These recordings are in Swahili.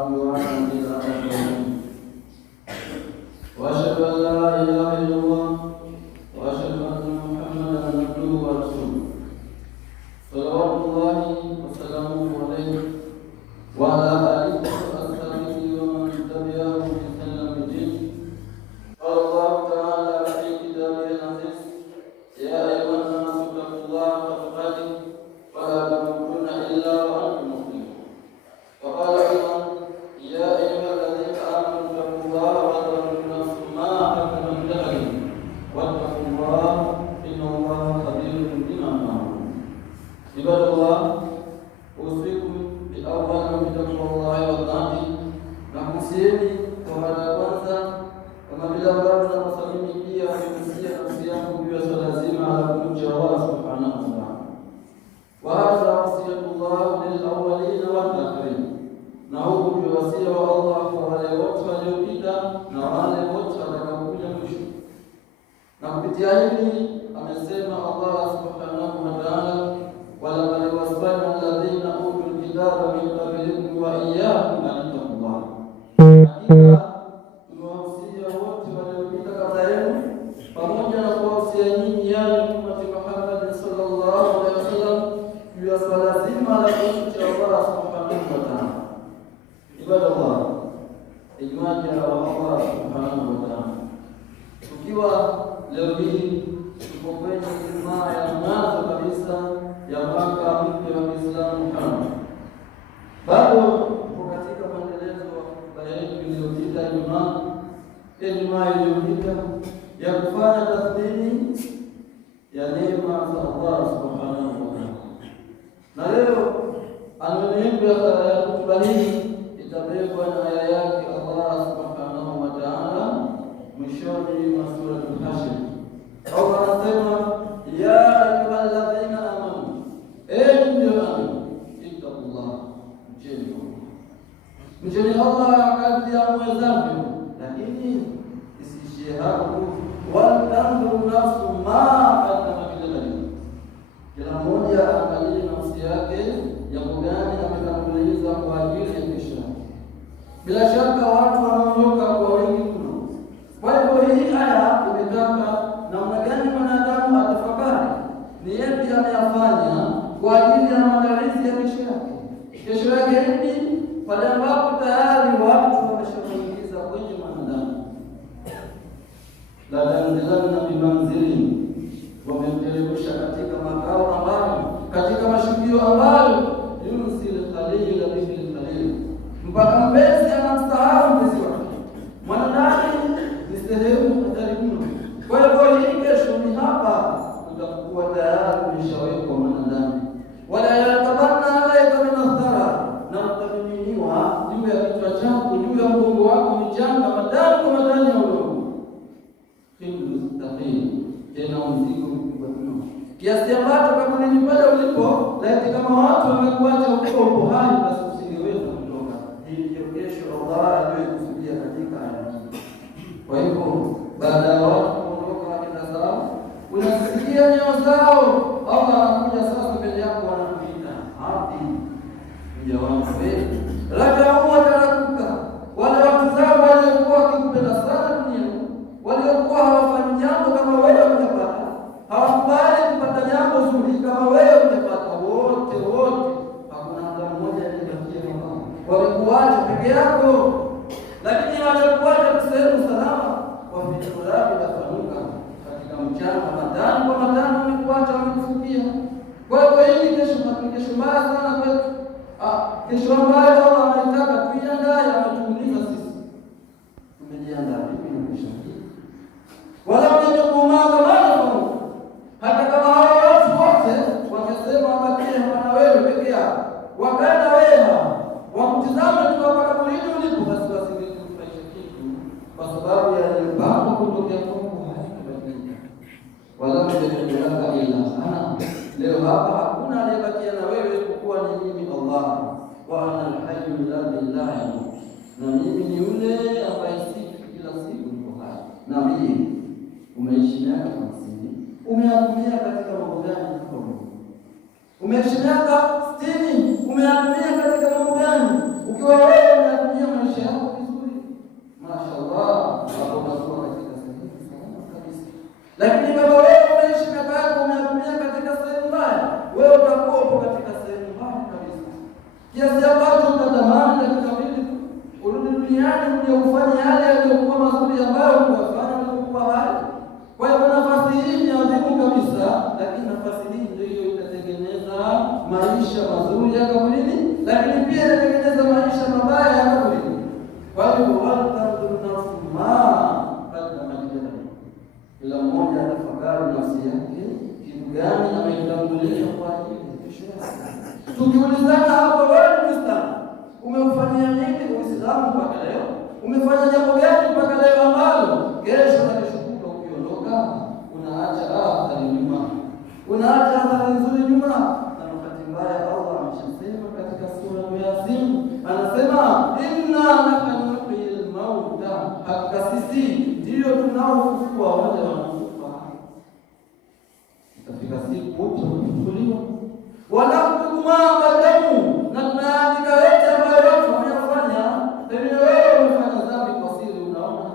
عدوان إلا على الظالمين وأشهد أن لا إله إلا الله وأشهد أن محمدا عبده ورسوله صلوات الله وسلامه عليه وعلى آله وأصحابه ومن تبعهم بإحسان إلى يوم الدين. قال الله تعالى في كتابه العزيز: يا أيها الناس اتقوا الله حق تقاته ولا تموتن إلا وأنتم مسلمون. وقال أيضا: يا أيها الذين آمنوا اتقوا الله وذروا نفس ما قدمت لغد واتقوا الله إن الله خبير بما تعملون. عباد الله، أوصيكم بأولا بتقوى الله وطاعته. Nakusieni kwa mara ya kwanza kama vile ambavyo nawasalimi pia kuhusia nafsi yangu juu ya swala zima la kumcha Allah subhanahu wa ta'ala. Wa hadha wasiyatullah lil awwalin wal akhirin, na huu ndio wasia wa Allah kwa wale wote waliopita na wale wote watakaokuja mwisho. Na kupitia hili amesema Allah subhanahu wa ta'ala: walaqad wasayna alladhina utul kitaba min qablikum wa iyyakum an taqullah. Hakika tumewahusia wote waliopita kabla yenu pamoja na kuwahusia nyinyi, yaani ummati Muhammad sallallahu alaihi wasallam, juu ya swala zima la kumcha Allah subhanahu wa ta'ala. Ibadallah, imaji ya Allah subhanahu wa ta'ala, tukiwa leo hii tuko kwenye Ijumaa ya mwanzo kabisa ya mwaka mpya wa Kiislamu Muhammad, bado tuko katika maendelezo yetu iliyopita Ijumaa iliyopita ya kufanya tathmini ya neema za Allah subhanahu wa ta'ala. Na leo anwani yetu ya hotuba hii itabebwa na aya yake Allah subhanahu wa ta'ala mwishoni mwa sura Al-Hashr. Allah anasema: ya ayyuhalladhina amanu, enyi mlioamini, ittaqullah, mcheni Allah kadri ya mwezavyo, lakini isiishie hapo. Waltanzur nafsu ma qaddamat lighad, kila mmoja angalie nafsi yake jambo gani ametanguliza kwa ajili ya kesho. Bila shaka watu wanaondoka kwa wingi mno. Kwa hivyo hii aya imetaka namna gani mwanadamu atafakari ni yapi ameyafanya kwa ajili ya maandalizi ya kesho yake. Kesho yake ipi? Pale ambapo tayari watu wameshakuingiza kwenye mwanadamu. La tanzilanna bimanzilin, wamemteremsha katika makao ambayo, katika mashukio ambayo yunsil khalil bil khalil, mpaka mpenzi anamsahau mpenzi wake. Mwanadamu ni sehemu hatari mno. Kwa hivyo hii kesho ni hapa utakuwa tayari umeshawekwa mwanadamu. Wala yatabanna alayka min athara, na utamiminiwa juu ya kichwa chako, juu ya mgongo wako michanga matano kwa matano ya udongo. Himlu taqi, tena mzigo mkubwa mno, kiasi ambacho kama ni pale ulipo, laiti kama watu wamekuacha uko hai, basi usingeweza kutoka. Hii ndio kesho Allah aliyokusudia katika aya hii. Kwa hivyo baada ya watu kuondoka wakenda zao, unasikia nyayo zao, Allah anakuja sasa mbele yako, anakuita hapi mja wangu wewe, rajau watarakuka, wale watu zao waliokuwa wakikupenda sana duniani, waliokuwa hawafanyi jambo kama wewe unapata, hawakubali kupata jambo zuri kama wewe unapata, wote hakuna hata mmoja aliyebakia hapa, walikuacha peke yako. Lakini walikuacha kusema salama kwa viturabi la fanuka, katika mchana matano kwa matano wamekuacha, wamekufukia. Kwa hivyo hii kesho mbaya sana kwetu, kesho ambayo Allah anataka tuiandae. Ametuuliza sisi tumejiandaa vipi na kesho hii? Wala mnakumaga mara, hata kama hao watu wote wangesema wabakie hapa na wewe peke yako, wakaenda wema wakutizama tu mpaka kulini ulipo, basi wasingekufaisha kitu, kwa sababu ya mpango kutokea kwako haikubadilika. Wala mnakumaga ila ana, leo hapa hakuna aliyebakia na wewe kwa ni mimi Allah, wa ana al-hayyu la yamut, na mimi ni yule ambaye siku kila siku niko hai. Na mimi umeishi miaka 50, umeatumia katika mambo gani hapa Mungu? Umeishi miaka 60, umeatumia katika mambo gani? Ukiwa wewe gani mliofanya yale yaliyokuwa mazuri ambayo mliwafanya mlipokuwa hai? Kwa hiyo nafasi hii ni adhimu kabisa, lakini nafasi hii ndio itatengeneza maisha mazuri ya kaburini, lakini pia itatengeneza maisha mabaya ya kaburini. Kwa hiyo waltanzur nafsu ma qaddamat lighad, kila mmoja atafakari nafsi yake kitu gani ameitangulisha kwa ajili ya kesho yake. Tukiulizana hapa, wewe Muislamu, umemfanyia nini Uislamu mpaka leo? Umefanya jambo gani mpaka leo ambalo kesho na kesho kutwa ukiondoka unaacha athari nyuma, unaacha athari nzuri nyuma? Na wakati mbaya Allah ameshasema katika sura ya Yasin, anasema inna nahnu nuhyil mauta, hakika sisi ndio tunaofufua wale wanaokufa. Itafika siku wote watafufuliwa, wanaktubu ma qaddamu, na tunaandika yote ambayo watu wamefanya. Pengine wewe umefanya dhambi kwa siri, unaona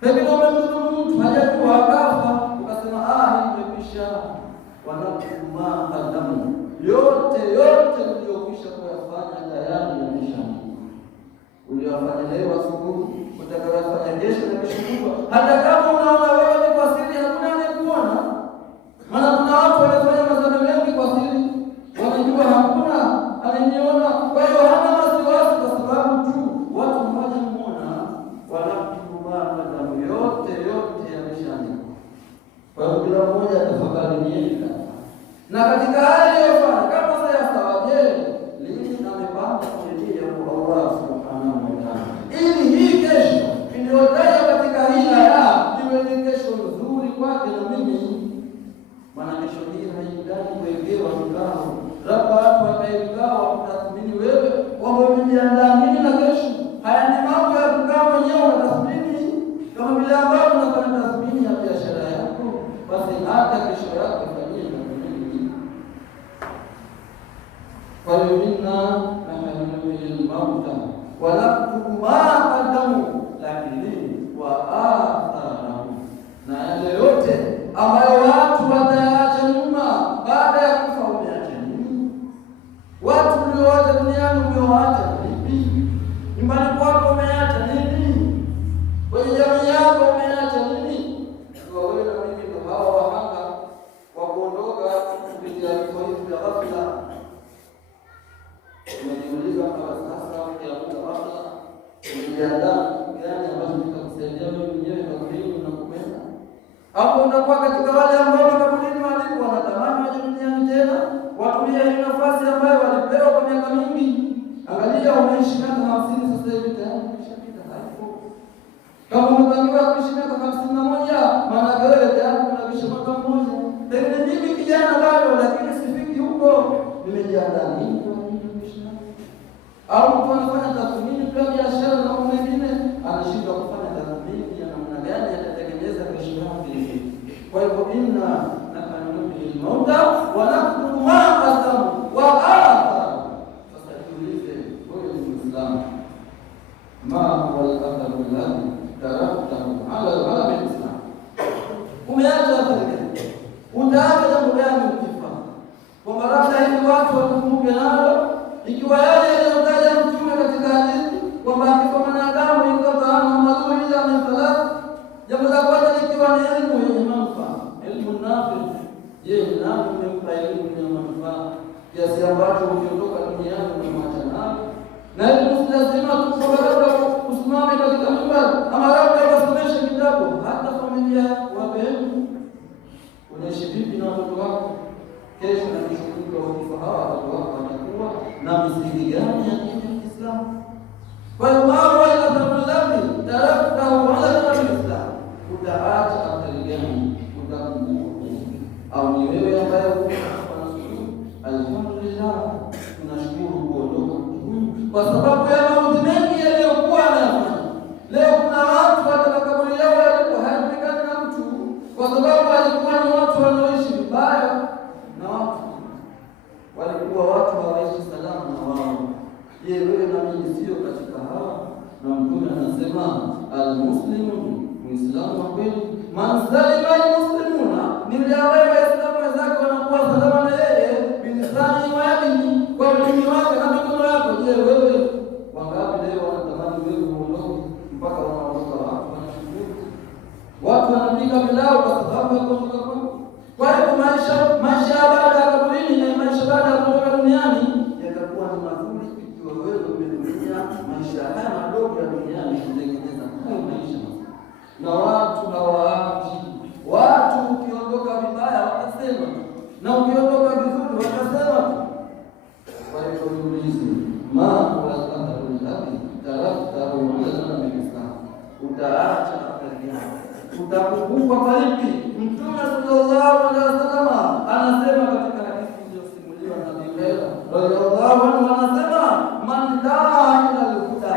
pengine umemdhulumu mtu hajajua akafa, ukasema hii imekwisha. Wanaktubu ma qaddamu, yote uliyokwisha kuyafanya tayari yameshaandikwa. Uliyofanya leo asubuhi, utakayofanya kesho na kesho kutwa, hata kama unaona wewe ni kwa siri, hakuna anayekuona. Maana kuna watu wanafanya madhambi mengi kwa siri, wanajua hakuna ananiona, kwa hiyo hana wasiwasi kwa sababu tu watu mmoja muona. Wanaktubu ma qaddamu, yote yameshaandikwa. Kwa hiyo kila mmoja atafakari nini na katika hali yofanya kama sasa sawa, je, lini amepanga kuridhia kwa Allah subhanahu wa ta'ala, ili hii kesho iliyotaja katika hii aya iwe ni kesho nzuri kwake na mimi. Maana kesho hii haidai kuwekewa mkao, labda watu wakaegawa kutathmini wewe wamejiandaa nini na kesho. Haya ni mambo ya kukaa mwenyewe na tathmini, kama vile ambavyo unafanya tathmini ya biashara yako, basi hata kesho yako ifanyie tathmini. Kwa hiyo inna nahnu nuhyil mauta wa naktubu ma qaddamu, lakini wa atharahum, na yale yote ambayo watu watayaacha nyuma baada ya kufa. Umeacha nini? Watu ulioacha duniani umewaacha vipi? Nyumbani kwako umeacha nini? Kwenye jamii yako umeacha nini? Kwa wewe na mimi ndio hawa wahanga wa kuondoka kupitia vifo hivi vya ghafla. Tumejiuliza kwa sasa, ukiamka ghafla, unajiandaa gani ambacho kitakusaidia wewe mwenyewe kaburini na kupenda? Hapo unakuwa katika wale ambao kaburini walipo wanatamani waje duniani tena, watumie ile nafasi ambayo walipewa kwa miaka mingi. Angalia, umeishi miaka 50 sasa hivi tayari umeshapita hapo. Kama umepangiwa kuishi miaka 51, maana wewe tayari unaishi mwaka mmoja. Pengine mimi kijana bado, lakini sifiki huko. Nimejiandaa nini kwa kuishi? Au mtu anafanya tathmini kwa biashara na mambo mengine, anashindwa kufanya tathmini ya namna gani atatengeneza kesho yake. Kwa hivyo inna nahnu nuhyil mauta wa naktubu ma qaddamu wa atharahum. Sasa tuulize, wewe ni Muislamu, ma huwa al-atharu alladhi taraktahu ala al-islam? Umeacha athari gani? Utaacha jambo gani ukifa? Kwa maana hivi watu wakumbuke nalo, ikiwa yale yaliyotaja Mtume katika hadithi kwamba akifa mwanadamu inqata amaluhu illa min thalath, jambo la kwanza likiwa ni elimu yenye manufaa, elimu nafi. Je, nani umempa elimu yenye manufaa kiasi ambacho ukiondoka duniani unamwacha nayo? Na elimu si lazima labda usimame katika mimbar ama labda wasomeshe kitabu, hata familia wape elimu. Unaishi vipi na watoto wako? Kesho na kesho kutwa ukifa, hawa watoto wako watakuwa na misingi gani ya dini ya Kiislamu? Kwa hiyo mambo ya dhambi taraktahu ala al-islam, utaacha athari gani? Utakumbuka au ni wewe ambaye unashukuru? Alhamdulillah, tunashukuru kuondoka kwa sababu ya mambo mengi yaliyokuwa yanafanya. Leo kuna watu katika kaburi yao walikuwa hayajulikani na mtu, kwa sababu walikuwa ni watu wanaoishi vibaya na watu walikuwa watu hawaishi salama na wao. Je, wewe na mimi sio katika hawa? Na Mtume anasema al-muslimu, Muislamu wa kweli, man salima al-muslimuna, ni yule ambaye Waislamu wenzake wanakuwa salama na yeye, bilisani wa yadihi, kwa ulimi wake na mikono yake. Je, wewe wangapi leo utakumbukwa palipi? Mtume sallallahu alaihi wasallam anasema katika hadithi iliyosimuliwa na Abu Hurairah radhiyallahu anhu, anasema man daa ila al-huda,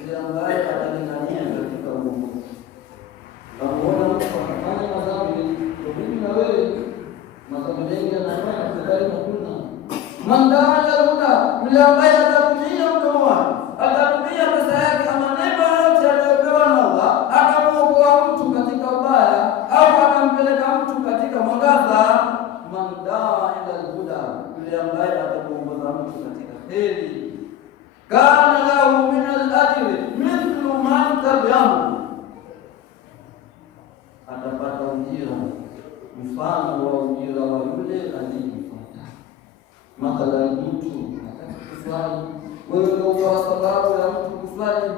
yule ambaye atalingania katika uongofu. Kamuona mtu anafanya madhambi, mimi na wewe madhambi mengi anafanya serikali hakuna. Man daa ila al-huda, yule ambaye atatumia mdomo wake, atatumia pesa yake ama neema yote aliyopewa na Allah, akamuokoa mtu katika ubaya au akampeleka mtu katika mwangaza. Man daa ila al-huda, yule ambaye atamuongoza mtu katika heri, kana lahu min al-ajri mithlu man tabi'ahu, atapata ujira mfano wa ujira wa yule aliyemfuata. Mathalan, mtu kuswali, wewe ndio kwa sababu ya mtu kuswali,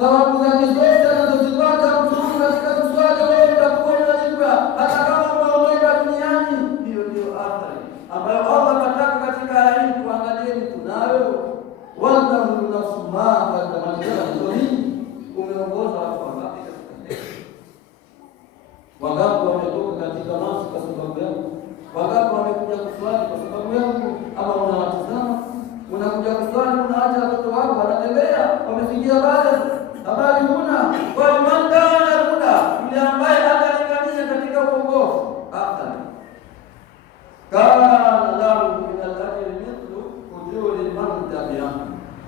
thawabu zake zote anazozipata mtu katika kuswali, wewe utakuwa unalipwa hata kama umeondoka duniani. Hiyo ndio athari ambayo Allah anataka katika aya hii. Kuangalieni, tunayo wala nafsu ma qaddamat li, umeongoza watu wangapi katika heri? Wangapi wametoka katika nafsi kwa sababu yako? Wangapi wamekuja kuswali kwa sababu yako? Ama unawatazama, unakuja kuswali, unaacha watoto wako wanatembea, wamefikia habari huna. Kwa man daa huda, yule ambaye atalingania katika uongofu, athari kana lahu min al-ajri mithlu ujuri man tabi'ahu,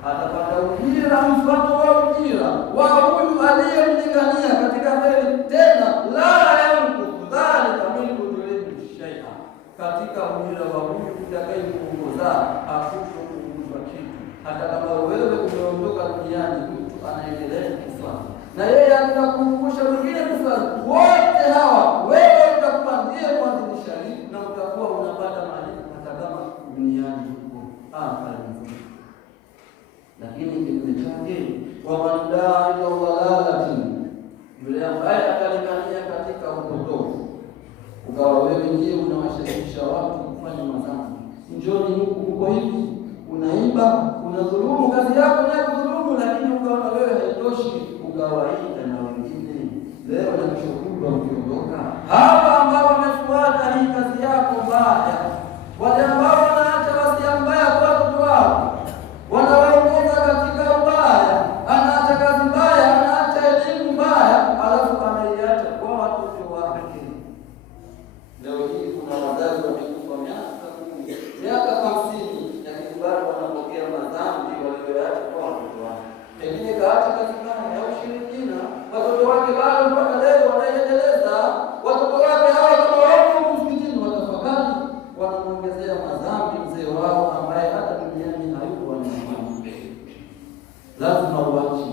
atapata ujira mfano wa ujira wa huyu aliyemlingania katika heri, tena la yanqusu dhalika min ujurihi shay'a, katika ujira wa huyu utakayemuongoza hakutopunguzwa kitu. Hata kama wewe umeondoka duniani, mtu anaendelea kuswali na yeye atakukumbusha mwingine kuswali, wote hawa wewe utakuwa ndiye mwanzilishaji na utakuwa unapata malipo hata kama duniani huko. Lakini kinyume chake, wa man daa ila dhalalati, yule ambaye atalingania katika upotofu, ukawa wewe ndiye unawashirikisha watu kufanya madhambi, njoni huko hivi, unaiba, unadhulumu, kazi yako nayo kudhulumu, lakini ukaona wewe haitoshi, ukawaita na wengine. Leo na kesho kutwa ukiondoka, hawa ambao wamefuata hii kazi yako mbaya, wale ambao wanaacha wasia mbaya kwa watoto wao, wanawaongoza katika ubaya, anaacha kazi mbaya, anaacha elimu mbaya, alafu anaiacha kwa watoto wake. Leo hii kuna wazazi wamekufa miaka 50, lakini bado wanapokea madhambi walioacha kwa watoto wao. Pengine kaacha kazi mbaya ya ushirikina, watoto wake bado mpaka leo wanaendeleza. Watoto wake hawa kama wako msikitini watafakari, wanamuongezea madhambi mzee wao ambaye hata duniani hayuko. Lazima uache.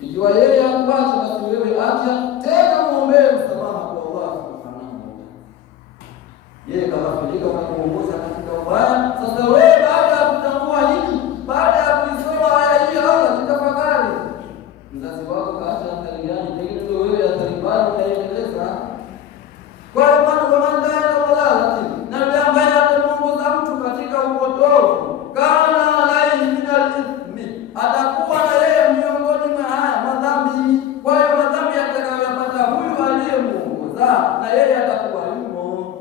Ikiwa yeye hakuacha, basi wewe acha, tena muombee msamaha kwa Allah subhanahu wa ta'ala. Yeye kafanyika kwa kuongoza katika ubaya. Sasa wewe baada ya kutambua hili, baada ya kuisoma aya hii, Allah jitafakari. Mzazi wako kaacha athari gani? Pengine ndio wewe athari mbaya unaendeleza. Kwa maana kwa man daa ila dhalalati, na yule ambaye atamuongoza mtu katika upotofu, kana alayhi min al-ithmi, atakuwa na yeye miongoni mwa haya madhambi. Kwa hiyo madhambi atakayopata huyu aliyemuongoza, na yeye atakuwa yumo.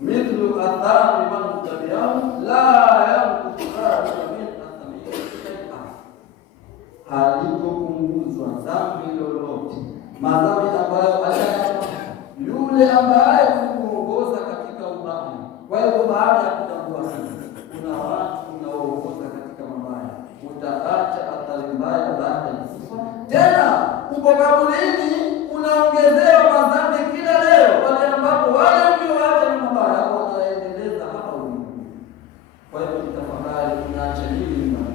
Mithlu athari man tabi'ahu la yanqusu dhalika min athamihi shay'a, halitopunguzwa dhambi lolote, madhambi ambayo yule ambaye kuongoza katika ubaya. Kwa hiyo baada ya kutambua kuna watu unaoongoza katika mabaya, utaacha athari mbaya baada ya kufa. Tena uko kaburini, unaongezewa madhambi kila leo, wale ambapo wale walioacha na mabaya wanaendeleza hapa ulimwenguni. Kwa hiyo tutafakari, tunaacha nini mbaya?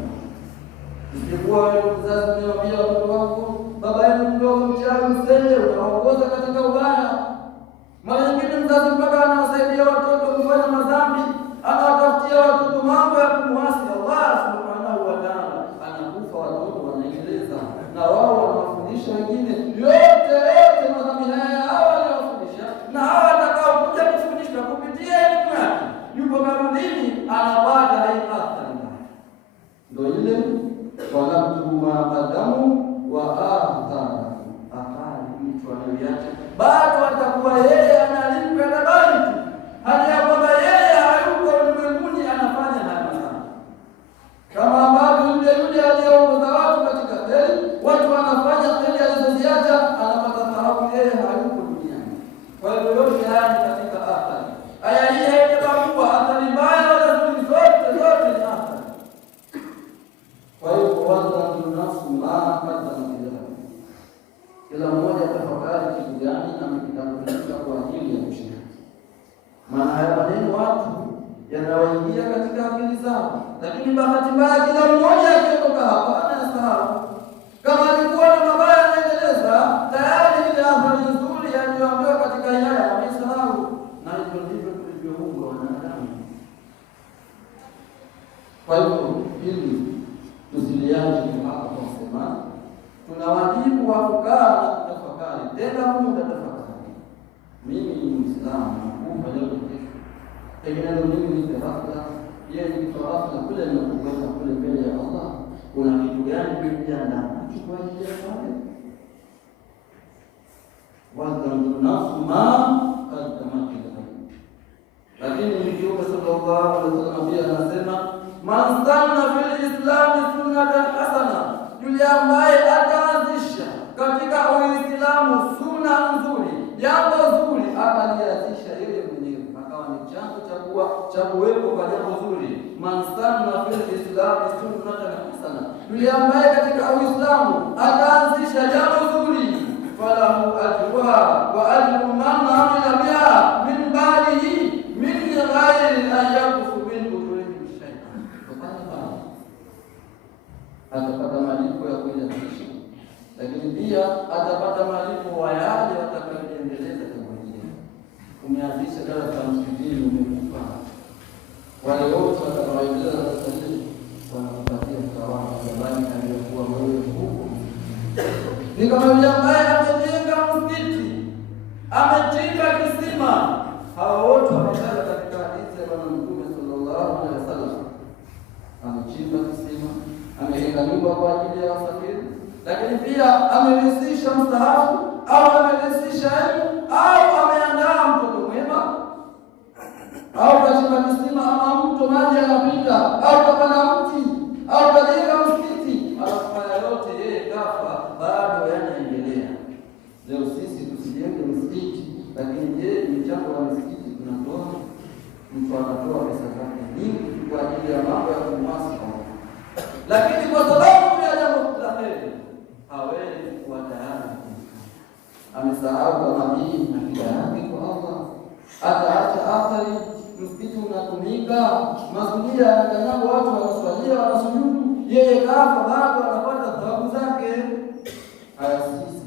Isikuwa wewe mzazi unamwambia watoto wako, baba yenu mdogo mchawi msende, unaongoza katika ubaya. Mara nyingine mzazi mpaka anawasaidia watoto kufanya madhambi, anawatafutia watoto mambo ya kumwasi Allah subhanahu wa ta'ala, anakufa watoto wanaendeleza, na wao wanawafundisha wengine. Yote madhambi haya hawa wanawafundisha, na hawa watakao kuja kufundisha kupitia elimu yake, yupo karudini, anapata hii athari. Ndio ile wanamtu ma qadamu wa athara, hapana, mtu anayeacha bado atakuwa yeye analipwa dabari tu, hali ya kwamba yeye hayuko ulimwenguni anafanya haya sana, kama ambavyo yule aliyeongoza watu katika kheri, watu wanafanya kheri alizoziacha, anapata thawabu, yeye hayuko duniani. Kwa hivyo yote haya ni katika athari. Aya hii haijabagua athari mbaya wala nzuri, zote ni athari. Kwa hivyo wadhannu nafsu ma qaddamat lighad, kila mmoja tafakari kitu gani amekitanguliza kwa ajili ya kesho yake. Maana haya maneno watu yanawaingia katika akili zao, lakini bahati mbaya kila mmoja akitoka hapa anasahau. Kama alikuwa na mabaya anaendeleza, tayari ile athari nzuri aliyoambiwa katika haya amesahau. Na hivyo ndivyo tulivyoumbwa wanadamu. Kwa hivyo hili tusiliache hapa kwa kusema tuna wajibu wa kukaa na kutafakari. Tena muda tafakari. Mimi ni Muislamu, nakufa leo kesho. Pengine mimi ni tafakari, yeye ni tafakari kule na kuweka kule mbele ya Allah. Kuna kitu gani kimejiandaa kwa ajili ya pale? Wadhannu nafsu ma qaddamat lighad. Lakini Mtume sallallahu alaihi wasallam pia anasema man sanna fil islami sunnatan hasana, yule ambaye ataanzisha katika Uislamu sunna nzuri, jambo zuri, akalianzisha yeye mwenyewe, akawa ni chanzo cha kuwepo kwa jambo zuri. Man sanna fil islami sunnatan hasana, yule ambaye katika Uislamu ataanzisha jambo zuri, falahu ajruha wa ajru man amila biha min ba'dihi min ghairi an yakufu bil ujuri shay'an. Atapata malipo ya kuianzisha, lakini pia atapata malipo wa yale watakayoendeleza jambo hili. Umeanzisha darasa msikitini, umekufa, wale wote watakaoendeleza darasa hili wanakupatia thawabu zamani aliyokuwa wewe huko. Ni kama yule ambaye amejenga msikiti, amechimba kisima. Hawa wote wametaja katika hadithi ya Bwana Mtume sallallahu alaihi wasallam. Amechimba kisima, amejenga nyumba kwa ajili ya wasafiri, lakini pia amerithisha mstaafu au amerithisha elimu au ameandaa mtoto mwema au kachimba kisima ama mto maji yanapita au kapanda mti au kajenga msikiti, alafu haya yote yeye kafa, bado yanaendelea. Leo sisi tusijenge msikiti, lakini je, michango ya msikiti tunatoa? Mtu anatoa pesa zake nyingi kwa ajili ya mambo ya kumwasi, lakini kwa sababu ya jambo la heri hawezi kuwa tayari, amesahau kama hii na kila yake kwa Allah, ataacha athari. Msikiti unatumika, masulia yanakanyagwa, watu wanaswalia, wanasujudu, yeye kafa, bado anapata thawabu zake. Haya sisi